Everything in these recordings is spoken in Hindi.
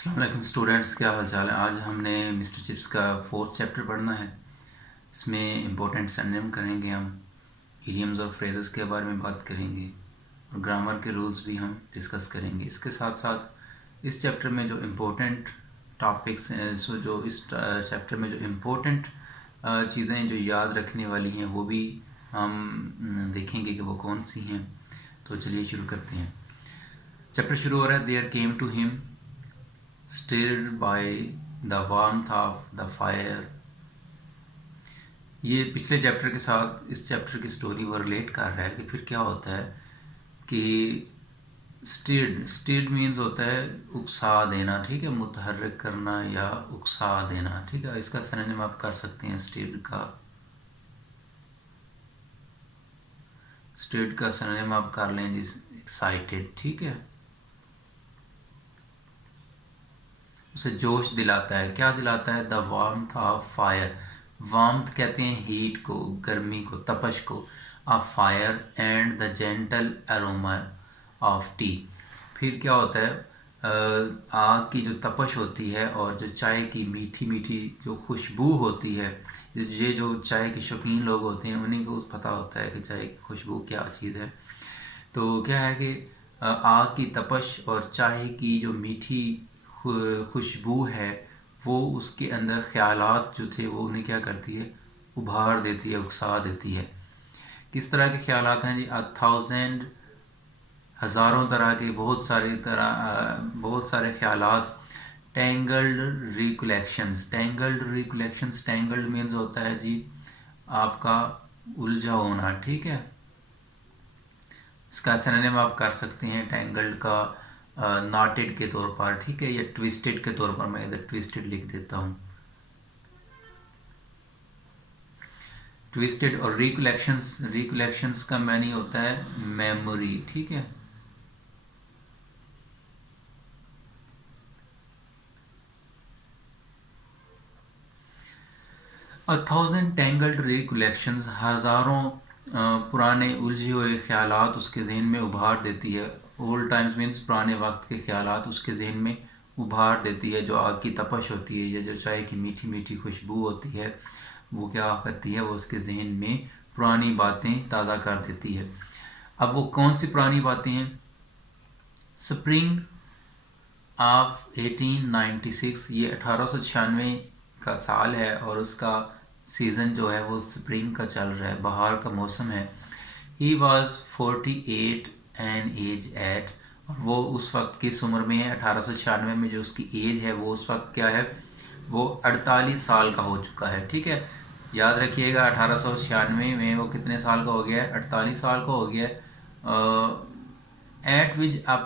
अस्सलाम वालेकुम स्टूडेंट्स, क्या हाल चाल है। आज हमने मिस्टर चिप्स का 4th चैप्टर पढ़ना है। इसमें इम्पोर्टेंट सिनोनिम करेंगे, हम इडियम्स और फ्रेजेस के बारे में बात करेंगे और ग्रामर के रूल्स भी हम डिस्कस करेंगे। इसके साथ साथ इस चैप्टर में जो इम्पोर्टेंट टॉपिक्स हैं, जो इस चैप्टर में जो इम्पोर्टेंट चीज़ें जो याद रखने वाली हैं वो भी हम देखेंगे कि वो कौन सी हैं। तो चलिए शुरू करते हैं। चैप्टर शुरू हो रहा है, there came to him stirred by the warmth of the fire। ये पिछले चैप्टर के साथ इस चैप्टर की स्टोरी वो रिलेट कर रहा है कि फिर क्या होता है कि स्टिर्ड मीन्स होता है उकसा देना, ठीक है, मुतहर्रिक करना या उकसा देना, ठीक है। इसका सिनोनिम आप कर सकते हैं स्टिर्ड का सिनोनिम आप कर लें जिस एक्साइटेड, ठीक है। उसे जोश दिलाता है। क्या दिलाता है? The warmth of fire. Warmth कहते हैं हीट को, गर्मी को, तपश को। Of fire and the gentle aroma of T. फिर क्या होता है? आग की जो तपश होती है और जो चाय की मीठी मीठी जो खुशबू होती है, ये जो चाय के शौकीन लोग होते हैं उन्हीं को पता होता है कि चाय की खुशबू क्या चीज़ है। तो क्या है कि आग की तपश और चाय की जो मीठी खुशबू है वो उसके अंदर ख्यालात जो थे वो उन्हें क्या करती है? उभार देती है, उकसा देती है। किस तरह के ख्यालात हैं जी? 1000, हज़ारों तरह के, बहुत सारे ख्यालात। टेंगल्ड मीन्स होता है जी आपका उलझा होना, ठीक है। इसका सिनोनिम आप कर सकते हैं टेंगल्ड का नॉटेड के तौर पर, ठीक है, या ट्विस्टेड के तौर पर। मैं इधर ट्विस्टेड लिख देता हूँ। ट्विस्टेड और रिकलेक्शंस का मैनी होता है मेमोरी, ठीक है। अ थाउजेंड टेंगल्ड रिकलेक्शंस, हज़ारों पुराने उलझे हुए ख्यालात उसके जहन में उभार देती है। ओल्ड टाइम्स मीन्स पुराने वक्त के ख्यालात उसके जहन में उभार देती है। जो आग की तपश होती है या जो चाय की मीठी मीठी खुशबू होती है वो क्या करती है? वो उसके जहन में पुरानी बातें ताज़ा कर देती है। अब वो कौन सी पुरानी बातें हैं? स्प्रिंग ऑफ 1896, ये 1896 का साल है और उसका सीज़न जो है वो स्प्रिंग का चल रहा है, बहार का मौसम है। He was 48 an age at, और वो उस वक्त किस उम्र में है? 1896 में जो उसकी एज है वो उस वक्त क्या है? वो 48 साल का हो चुका है, ठीक है। याद रखिएगा 1896 में वो कितने साल का हो गया है? 48 साल का हो गया है। एट विच अ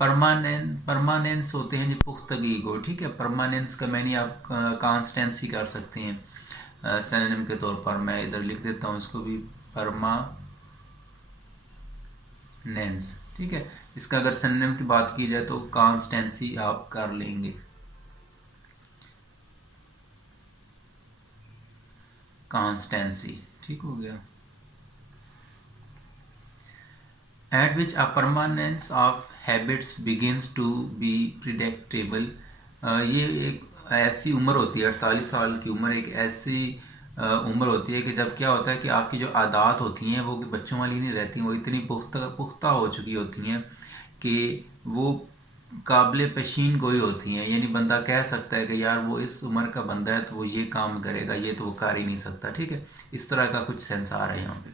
परमानेंस होते हैं जी पुख्तगी को, ठीक है। परमानेंस का मैंने आप कॉन्स्टेंसी कर सकते हैं सिनोनिम के तौर पर। मैं इधर लिख देता हूँ इसको भी, परमानेंस, ठीक है। इसका अगर सिनोनिम की बात की जाए तो कॉन्स्टेंसी आप कर लेंगे, कॉन्स्टेंसी, ठीक हो गया। At which a permanence of habits begins to be predictable. ये एक ऐसी उम्र होती है, 48 साल की उम्र एक ऐसी उम्र होती है कि जब क्या होता है कि आपकी जो आदत होती हैं वो कि बच्चों वाली नहीं रहती, वो इतनी पुख्ता हो चुकी होती हैं कि वो काबिल पेशीन गोई होती हैं। यानी बंदा कह सकता है कि यार वो इस उम्र का बंदा है तो वो ये काम करेगा, ये तो वो कर ही नहीं सकता, ठीक है। इस तरह का कुछ सेंस आ रहा है यहाँ पे।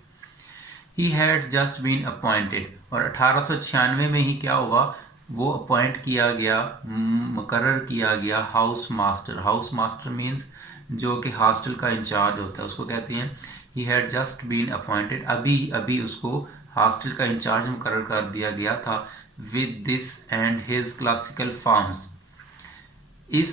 He had just been appointed, और 1896 में ही क्या हुआ? वो अपॉइंट किया गया, मुकर्रर किया गया house master. House master means जो कि हॉस्टल का इंचार्ज होता है उसको कहते हैं। He had just been appointed, अभी अभी उसको हॉस्टल का इंचार्ज मुकर्रर कर दिया गया था। With this and his classical forms, इस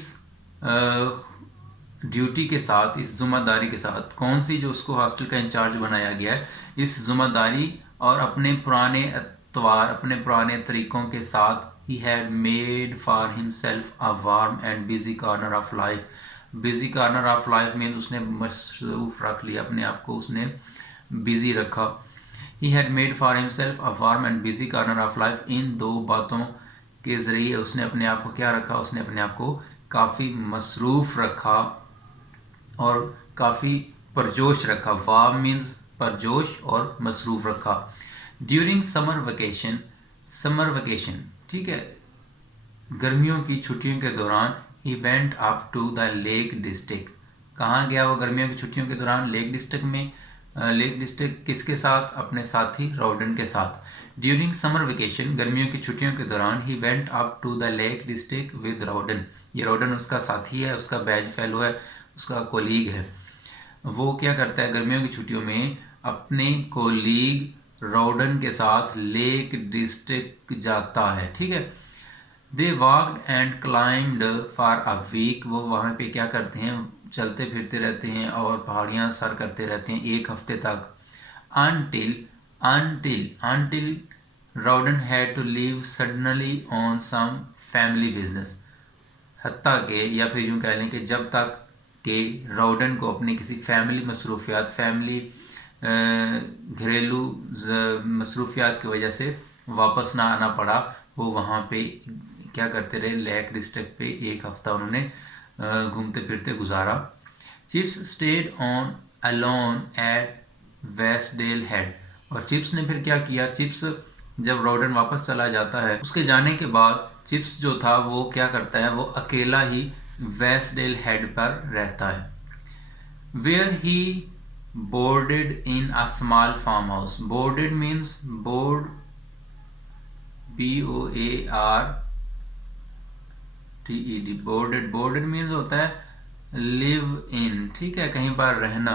ड्यूटी के साथ, इस ज़िम्मेदारी के साथ। कौन सी? जो उसको हॉस्टल का इंचार्ज बनाया गया है, इस ज़िम्मेदारी और अपने पुराने अतवार, अपने पुराने तरीक़ों के साथ। ही had made for himself a warm and busy corner of life. Busy corner of life means उसने मसरूफ़ रख लिया अपने आप को, उसने बिज़ी रखा। He had made for himself a warm and busy corner of life. इन दो बातों के ज़रिए उसने अपने आप को क्या रखा, उसने अपने आप को काफ़ी मसरूफ़ रखा और काफ़ी परजोश रखा। वाव मीन्स परजोश और मसरूफ़ रखा। ड्यूरिंग समर वेकेशन, ठीक है, गर्मियों की छुट्टियों के दौरान he went up to the lake District. कहाँ गया वो गर्मियों की छुट्टियों के दौरान? लेक डिस्ट्रिक्ट में। लेक डिस्ट्रिक्ट किसके साथ? अपने साथी राउडन के साथ। ड्यूरिंग समर वेकेशन, गर्मियों की छुट्टियों के दौरान, he went up to the lake district with Rawdon. ये राउडन उसका साथी है, उसका बैच फेलो है, उसका कोलीग है। वो क्या करता है गर्मियों की छुट्टियों में? अपने कोलीग राउडन के साथ लेक डिस्ट्रिक्ट जाता है, ठीक है। They walked and climbed for a week. वो वहाँ पे क्या करते हैं? चलते फिरते रहते हैं और पहाड़ियाँ सर करते रहते हैं एक हफ्ते तक। Until Rawdon had to leave suddenly on some family business. हत्ता के, या फिर यूँ कह लें कि जब तक कि राउडन को अपनी किसी फैमिली मसरूफियात, फैमिली घरेलू मसरूफियात की वजह से वापस ना आना पड़ा। वो वहाँ पे क्या करते रहे? लेक डिस्ट्रिक्ट पे एक हफ्ता उन्होंने घूमते फिरते गुजारा। Chips stayed on alone at Wasdale head. और चिप्स ने फिर क्या किया? चिप्स जब राउडन वापस चला जाता है, उसके जाने के बाद चिप्स जो था वो क्या करता है? वो अकेला ही वेस्टडेल हेड पर रहता है। Where he boarded in a small farm house. Boarded means board, BOARDED। Boarded means होता है लिव इन, ठीक है, कहीं पर रहना।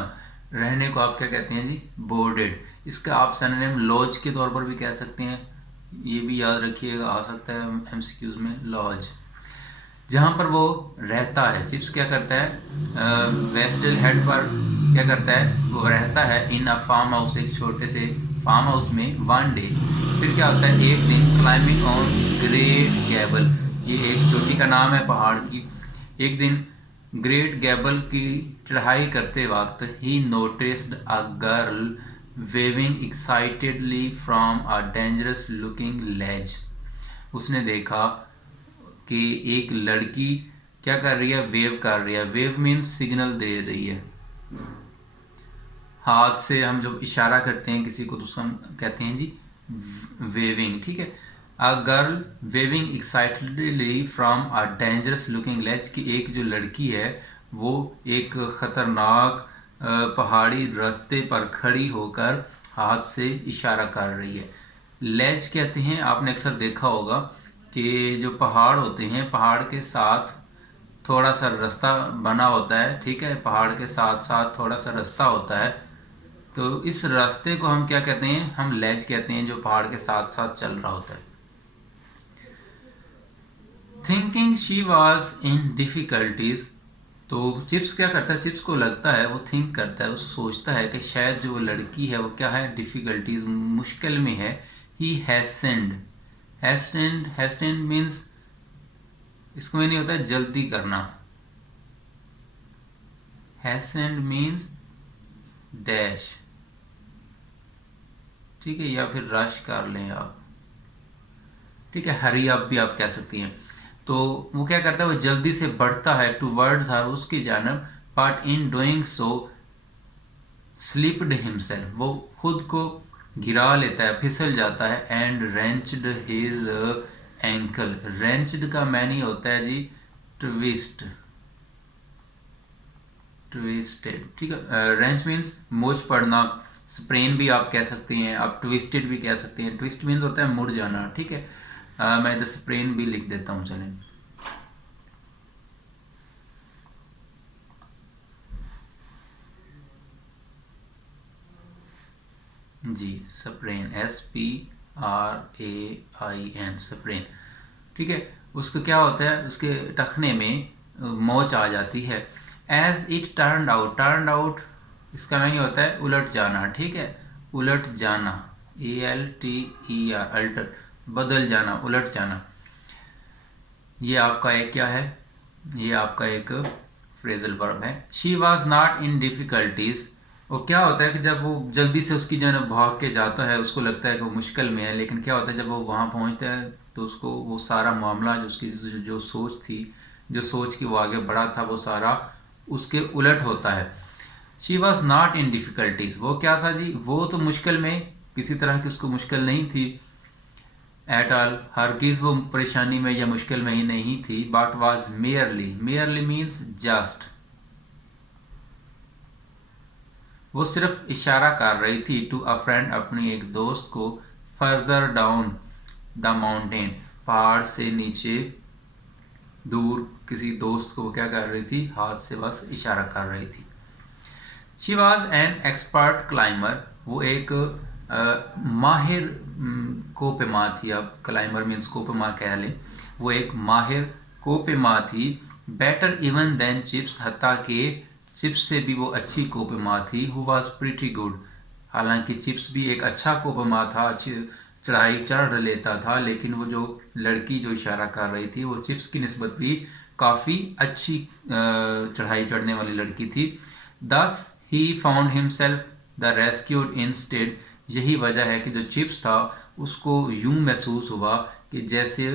रहने को आप क्या कहते हैं जी? बोर्डेड। इसका आप सिनोनिम लॉज के तौर पर भी कह सकते हैं, ये भी याद रखिएगा, आ सकता है MCQs में, लॉज। जहाँ पर वो रहता है, चिप्स क्या करता है? वेस्टडेल हेड पर क्या करता है? वो रहता है इन अ फार्म हाउस, एक छोटे से फार्म हाउस में। वन डे, फिर क्या होता है? एक दिन, क्लाइंबिंग ऑन ग्रेट गैबल, ये एक चोटी का नाम है पहाड़ की। एक दिन ग्रेट गैबल की चढ़ाई करते वक्त he noticed a girl waving excitedly from a dangerous looking ledge. उसने देखा कि एक लड़की क्या कर रही है? वेव कर रही है। वेव मीन्स सिग्नल दे रही है। हाथ से हम जब इशारा करते हैं किसी को तो उसको हम कहते हैं जी वेविंग, ठीक है। A girl waving excitedly from a dangerous looking ledge, की एक जो लड़की है वो एक ख़तरनाक पहाड़ी रास्ते पर खड़ी होकर हाथ से इशारा कर रही है। लेज कहते हैं, आपने अक्सर देखा होगा कि जो पहाड़ होते हैं, पहाड़ के साथ थोड़ा सा रास्ता बना होता है, ठीक है, पहाड़ के साथ साथ थोड़ा सा रास्ता होता है। तो इस रास्ते को हम क्या कहते हैं? हम लेज कहते हैं, जो पहाड़ के साथ साथ चल रहा होता है। Thinking she was in difficulties, तो चिप्स क्या करता है? चिप्स को लगता है, वो थिंक करता है, वो सोचता है कि शायद जो वो लड़की है वो क्या है? डिफ़िकल्टीज, मुश्किल में है। ही हैस्टेंड मीन्स, इसको में नहीं होता है जल्दी करना। हैस्टेंड मीन्स डैश, ठीक है, या फिर रश कर लें आप, ठीक है, हरी अप भी आप कह सकती हैं। तो वो क्या करता है? वो जल्दी से बढ़ता है टूवर्ड्स हर, उसकी जानब, but in doing so slipped himself, वो खुद को गिरा लेता है, फिसल जाता है। And wrenched his ankle. Wrenched का मैनी होता है जी ट्विस्टेड, ठीक है। रेंच मीन्स मोच पड़ना, स्प्रेन भी आप कह सकते हैं, आप ट्विस्टेड भी कह सकते हैं। ट्विस्ट मीन्स होता है मुड़ जाना, ठीक है। मैं इधर स्प्रेन भी लिख देता हूँ, चलें। जी, स्प्रेन, SPRAIN, स्प्रेन, ठीक है। उसको क्या होता है? उसके टखने में मोच आ जाती है। एज इट टर्न आउट, इसका मैंने होता है उलट जाना, ठीक है, उलट जाना, ALTER, अल्टर, बदल जाना, उलट जाना। ये आपका एक क्या है? ये आपका एक फ्रेजल वर्ब है। She was not in difficulties, वो क्या होता है कि जब वो जल्दी से उसकी जो है भाग के जाता है, उसको लगता है कि वो मुश्किल में है, लेकिन क्या होता है जब वो वहाँ पहुँचता है तो उसको वो सारा मामला जो उसकी जो सोच थी, जो सोच की वो आगे बढ़ा था, वो सारा उसके उलट होता है। She was not in difficulties, वो क्या था जी, वो तो मुश्किल में किसी तरह की उसको मुश्किल नहीं थी एट ऑल, हरगिज़ वो परेशानी में या मुश्किल में ही नहीं थी। But was merely, merely means just, वो सिर्फ इशारा कर रही थी टू अ फ्रेंड, अपनी एक दोस्त को, फर्दर डाउन द माउंटेन, पहाड़ से नीचे दूर किसी दोस्त को वो क्या कर रही थी, हाथ से बस इशारा कर रही थी। She was an expert climber, वो एक माहिर कोपेमा थी। अब क्लाइंबर मीन्स कोपेमा कह लें, वो एक माहिर कोपेमा थी। बेटर इवन देन चिप्स, हत्ता कि चिप्स से भी वो अच्छी कोपेमा थी। हु वॉज प्रिटी गुड, हालांकि चिप्स भी एक अच्छा कोपेमा था, अच्छी चढ़ाई चढ़ लेता था, लेकिन वो जो लड़की जो इशारा कर रही थी वो चिप्स की निस्बत भी काफ़ी अच्छी चढ़ाई चढ़ने वाली लड़की थी। दस he found himself the rescued instead, यही वजह है कि जो चिप्स था उसको यूं महसूस हुआ कि जैसे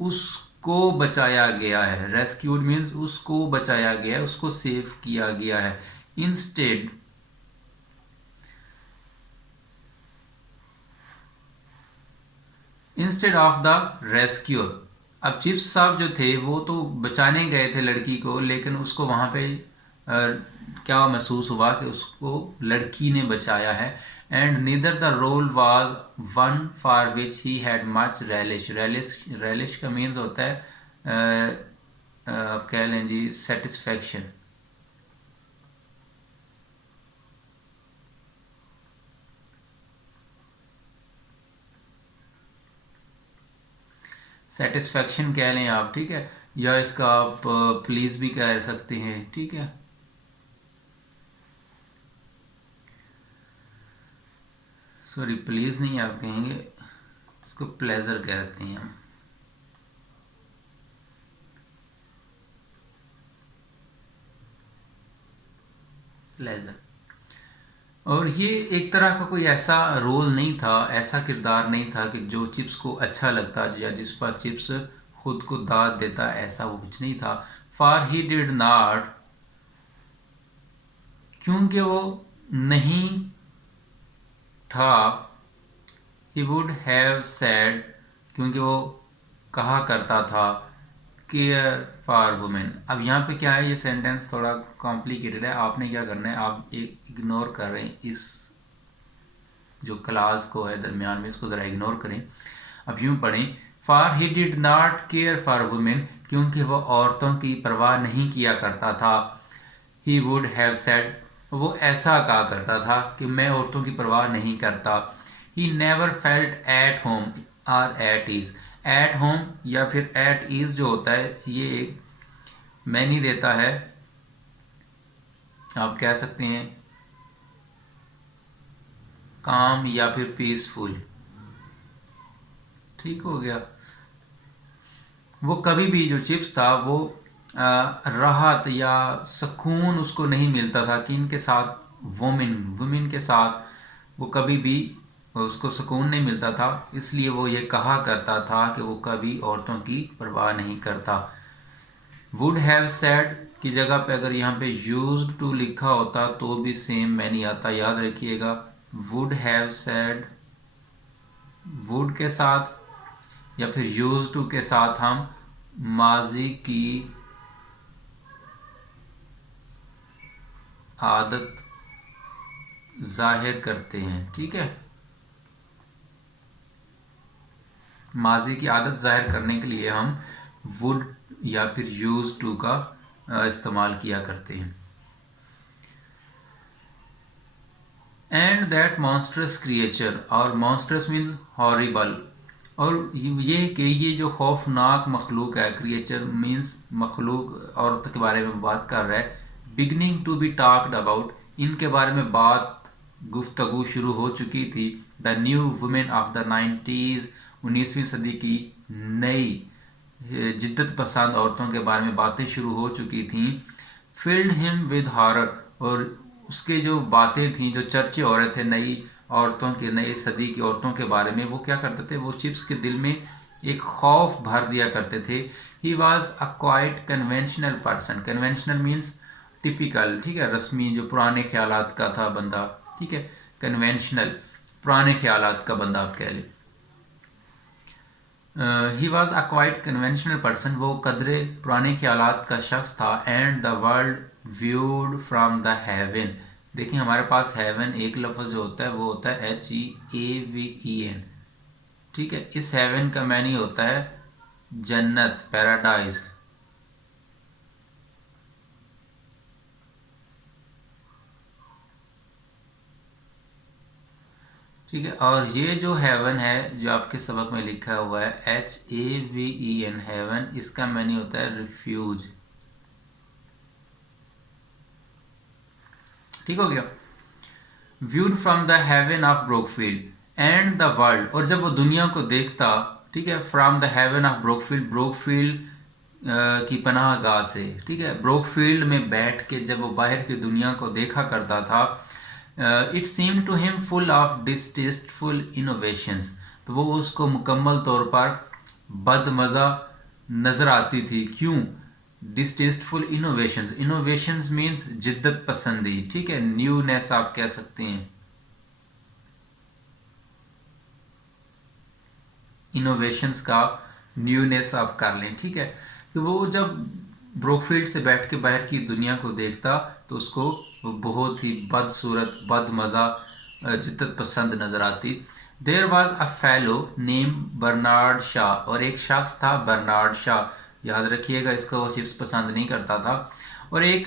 उसको बचाया गया है। रेस्क्यूड मीन्स उसको बचाया गया है, उसको सेव किया गया है। Instead, instead of the rescuer, अब चिप्स साहब जो थे वो तो बचाने गए थे लड़की को, लेकिन उसको वहाँ पे क्या महसूस हुआ कि उसको लड़की ने बचाया है। And neither the role was one for which he had much relish, relish relish का मीन्स होता है आप कह लें जी सेटिस्फेक्शन। सेटिस्फेक्शन कह लें आप, ठीक है, या इसका आप प्लीज़ भी कह सकते हैं, ठीक है। सॉरी, प्लीज़ नहीं आप कहेंगे, इसको प्लेजर कहते हैं हम। प्लेजर। और ये एक तरह का कोई ऐसा रोल नहीं था, ऐसा किरदार नहीं था कि जो चिप्स को अच्छा लगता या जिस पर चिप्स खुद को दाद देता, ऐसा वो कुछ नहीं था। फॉर ही डिड नॉट, क्योंकि वो नहीं था। ही वुड हैव सेड, क्योंकि वो कहा करता था केयर फॉर वुमेन। अब यहाँ पे क्या है, ये सेंटेंस थोड़ा कॉम्प्लिकेटेड है, आपने क्या करना है, आप एक इग्नोर कर रहे हैं इस जो क्लास को है दरमियान में, इसको ज़रा इग्नोर करें। अब यूँ पढ़ें, for he did not care for women, क्योंकि वह औरतों की परवाह नहीं किया करता था। ही वुड हैव सेड, वो ऐसा कहा करता था कि मैं औरतों की परवाह नहीं करता। He never felt at home और एट ईज, एट होम या फिर एट ईज जो होता है ये एक मैनी देता है, आप कह सकते हैं काम या फिर पीसफुल, ठीक हो गया। वो कभी भी जो चिप्स था वो राहत या सुकून उसको नहीं मिलता था कि इनके साथ वुमेन वुमेन के साथ वो कभी भी उसको सुकून नहीं मिलता था, इसलिए वो ये कहा करता था कि वो कभी औरतों की परवाह नहीं करता। वुड हैव सेड की जगह पे अगर यहाँ पे यूज्ड टू लिखा होता तो भी सेम मैनी आता, याद रखिएगा। वुड हैव सेड वुड के साथ या फिर यूज टू के साथ हम माजी की आदत जाहिर करते हैं, ठीक है। माजी की आदत जाहिर करने के लिए हम वुड या फिर यूज टू का इस्तेमाल किया करते हैं। एंड दैट मॉन्स्ट्रस क्रिएचर, और मॉन्स्ट्रस मीन्स हॉरिबल, और ये कि ये जो खौफनाक मखलूक है, क्रिएचर मीन्स मखलूक, औरत के बारे में बात कर रहा है। Beginning to be talked about, इनके बारे में बात गुफ्तगू शुरू हो चुकी थी। The new woman of the 90s, 19वीं सदी की नई जिद्दत पसंद औरतों के बारे में बातें शुरू हो चुकी थीं। फिल्ड हिम विद हॉरर, और उसके जो बातें थीं, जो चर्चे हो रहे थे नई औरतों के, नई सदी की औरतों के बारे में, वो क्या करते थे, वो चिप्स के दिल में एक खौफ भर दिया करते थे। He was a quite conventional person, conventional means typical, ठीक है, रस्मी, जो पुराने ख्यालात का था बंदा, ठीक है, कन्वेंशनल, पुराने ख्यालात का बंदा आप कह लें। He was a quite conventional person, वो कदरे पुराने ख्यालात का शख्स था। And the world viewed from the haven, देखिए हमारे पास हेवन एक लफ्ज़ जो होता है वो होता है HEAVEN, ठीक है। इस हेवन का मैनी होता है जन्नत, पैराडाइज, ठीक है। और ये जो हेवन है जो आपके सबक में लिखा हुआ है HAVEN, हेवन, इसका मैनी होता है रिफ्यूज, ठीक हो गया। Viewed from the haven of Brookfield and the world, और जब वो दुनिया को देखता, ठीक है, from the haven of Brookfield, Brookfield की पनाह गाह से, ठीक है, ब्रोकफील्ड में बैठ के जब वो बाहर की दुनिया को देखा करता था, it seem to him full of distasteful innovations, तो वो उसको मुकम्मल तौर पर बदमज़ा नज़र आती थी। क्यों? डिस्टेस्टफुल इनोवेशंस, इनोवेशंस मीन्स जिद्दत पसंदी, ठीक है, न्यूनेस आप कह सकते हैं, इनोवेशंस का न्यूनेस आप कर लें, ठीक है। तो वो जब ब्रोकफील्ड से बैठ के बाहर की दुनिया को देखता तो उसको वो बहुत ही बदसूरत, बदमज़ा, जिद्दत पसंद नज़र आती। There was a fellow name Bernard Shaw, और एक शख्स था बर्नार्ड शाह, याद रखिएगा, इसको वो चिप्स पसंद नहीं करता था। और एक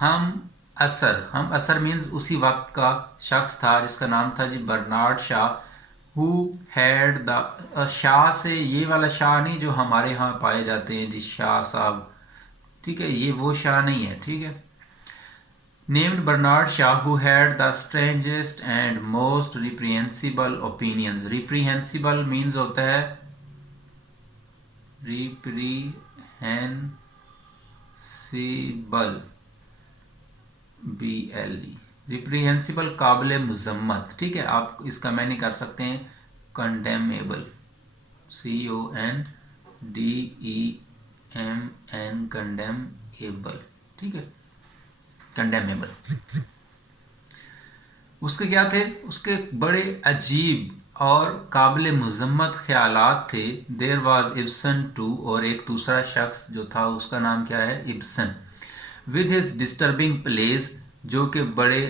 हम असर मीन्स उसी वक्त का शख्स था जिसका नाम था G Bernard Shaw, who had the, Shah से ये वाला शाह नहीं जो हमारे यहाँ पाए जाते हैं जी, शाह साहब, ठीक है, ये वो शाह नहीं है, ठीक है। Named Bernard Shaw who had the strangest and most reprehensible opinions, reprehensible means होता है रिप्रीहेंसिबल, BLE, रिप्रीहेंसिबल, काबिल मजम्मत, ठीक है। आप इसका मैंने कर सकते हैं कंडेमेबल, CONDEMN, कंडेमेबल, ठीक है, कंडेमेबल। उसके क्या थे? उसके बड़े अजीब और काबिल मजम्मत ख्यालात थे। देर वाज इब्सन टू, और एक दूसरा शख्स जो था उसका नाम क्या है? Ibsen. With his disturbing plays, जो कि बड़े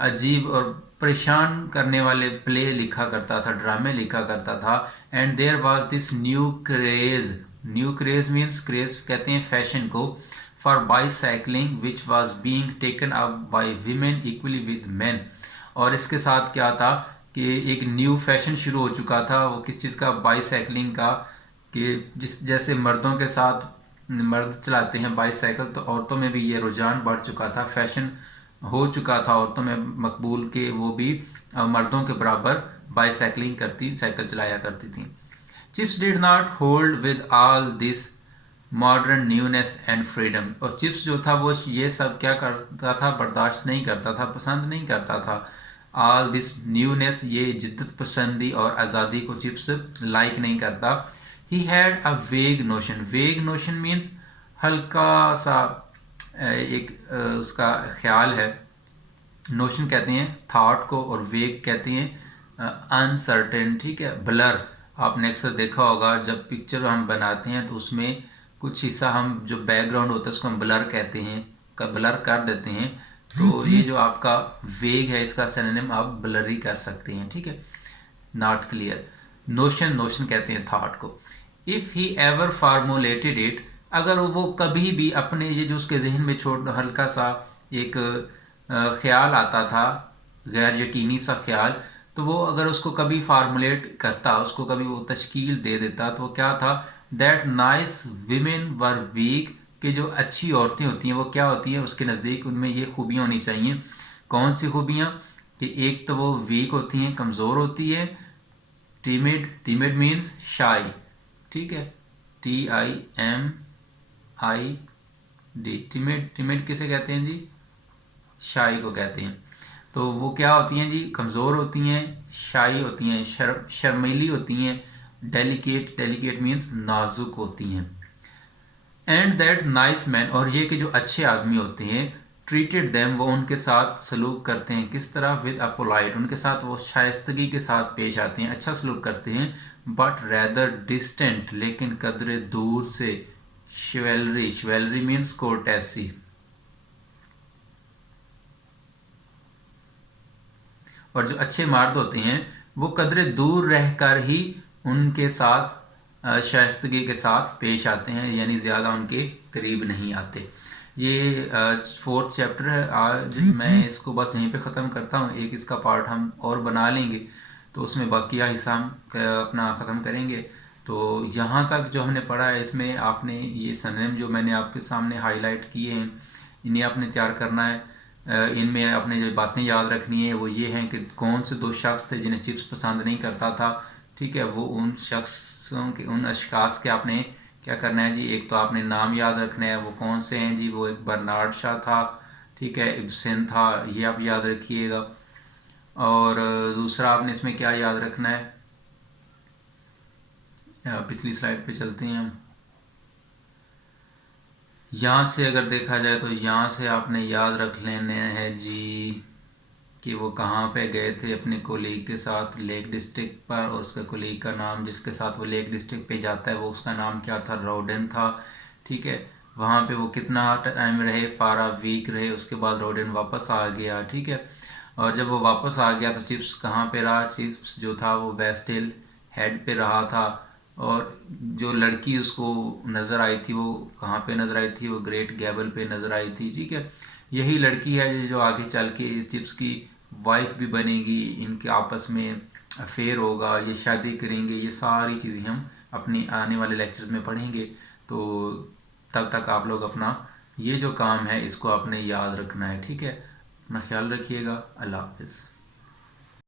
अजीब और परेशान करने वाले प्ले लिखा करता था, ड्रामे लिखा करता था। And there was this new craze, new craze means craze कहते हैं फैशन को, for bicycling which was being taken up by women equally with men. और इसके साथ क्या था कि एक न्यू फैशन शुरू हो चुका था, वो किस चीज़ का? बाईसाइकिलिंग का, कि जिस जैसे मर्दों के साथ मर्द चलाते हैं बाईसाइकिल, तो औरतों में भी ये रुझान बढ़ चुका था, फैशन हो चुका था औरतों में मकबूल के वो भी मर्दों के बराबर बाईसाइकिलिंग करती, साइकिल चलाया करती थी। Chips did not hold with all this modern newness and freedom, और चिप्स जो था वो ये सब क्या करता था? बर्दाश्त नहीं करता था, पसंद नहीं करता था। ऑल दिस न्यूनेस, ये जिद्दत पसंदी और आज़ादी को चिप्स लाइक नहीं करता। ही हैड अ वेग नोशन, वेग नोशन मीन्स हल्का सा एक उसका ख्याल है, नोशन कहते हैं थाट को, और वेग कहते हैं अनसर्टेन, ठीक है, ब्लर। आपने अक्सर देखा होगा जब पिक्चर हम बनाते हैं तो उसमें कुछ हिस्सा हम जो बैकग्राउंड होता है उसको हम ब्लर कहते हैं, का ब्लर कर देते हैं। तो ये जो आपका वेग है इसका सिनोनिम आप ब्लरी कर सकते हैं, ठीक है, नॉट क्लियर। नोशन, नोशन कहते हैं थाट को। If he ever formulated it, अगर वो कभी भी अपने ये जो उसके जहन में छोड़ हल्का सा एक ख्याल आता था, गैर यकीनी सा ख्याल, तो वो अगर उसको कभी फार्मूलेट करता, उसको कभी वो तश्कील दे देता, तो क्या था? That nice women were weak, कि जो अच्छी औरतें होती हैं वो क्या होती हैं उसके नज़दीक, उनमें ये खूबियाँ होनी चाहिए। कौन सी खूबियाँ? कि एक तो वो वीक होती हैं, कमज़ोर होती है। टीमिड, टीमिड मीन्स शाई, ठीक है, TIMID, टिमिड, टिमिड किसे कहते हैं जी? शाई को कहते हैं। तो वो क्या होती हैं जी? कमज़ोर होती हैं, शाई होती हैं, शर्मीली होती हैं, डेलिकेट, डेलिकेट मीन्स नाजुक होती हैं। एंड दैट नाइस मैन, और ये कि जो अच्छे आदमी होते हैं, ट्रीटेड देम, वो उनके साथ सलूक करते हैं किस तरह, विद अ पोलाइट, उनके साथ वो शाइस्तगी के साथ पेश आते हैं, अच्छा सलूक करते हैं। बट रैदर डिस्टेंट, लेकिन कदरे दूर से, शिवेलरी, शिवेलरी मीन्स कोर्टेसी, और जो अच्छे मर्द होते हैं वो कदरे दूर रहकर ही उनके साथ शाइस्तगी के साथ पेश आते हैं, यानी ज़्यादा उनके करीब नहीं आते। ये 4th चैप्टर है। आज मैं इसको बस यहीं पे ख़त्म करता हूँ, एक इसका पार्ट हम और बना लेंगे तो उसमें बाकिया हिस्सा हम अपना ख़त्म करेंगे। तो यहाँ तक जो हमने पढ़ा है, इसमें आपने ये सिनोनिम जो मैंने आपके सामने हाईलाइट किए हैं, इन्हें आपने तैयार करना है। इनमें आपने जो बातें याद रखनी है वो ये हैं कि कौन से दो शख्स थे जिन्हें चिप्स पसंद नहीं करता था, ठीक है। वो उन शख्सों के, उन अशखास के आपने क्या करना है जी, एक तो आपने नाम याद रखना है, वो कौन से हैं जी। वो एक बर्नार्ड शाह था, ठीक है, इब्सन था, ये आप याद रखिएगा। और दूसरा आपने इसमें क्या याद रखना है, पिछली स्लाइड पे चलते हैं हम। यहाँ से अगर देखा जाए तो यहाँ से आपने याद रख लेने हैं जी कि वो कहाँ पे गए थे अपने कोलीग के साथ लेक डिस्ट्रिक्ट पर, और उसका कोलीग का नाम, जिसके साथ वो लेक डिस्ट्रिक्ट पे जाता है, वो उसका नाम क्या था, रोडन था, ठीक है। वहाँ पे वो कितना टाइम रहे, 12 वीक रहे, उसके बाद रोडन वापस आ गया, ठीक है। और जब वो वापस आ गया तो चिप्स कहाँ पे रहा, चिप्स जो था वो वेस्ट हिल हेड पे रहा था। और जो लड़की उसको नज़र आई थी वो कहाँ पे नज़र आई थी, वो ग्रेट गैबल पे नज़र आई थी, ठीक है। यही लड़की है जो आगे चल के इस चिप्स की वाइफ भी बनेगी, इनके आपस में अफेयर होगा, ये शादी करेंगे, ये सारी चीज़ें हम अपनी आने वाले लेक्चर्स में पढ़ेंगे। तो तब तक आप लोग अपना ये जो काम है इसको आपने याद रखना है, ठीक है। अपना ख्याल रखिएगा। अल्लाह हाफिज़।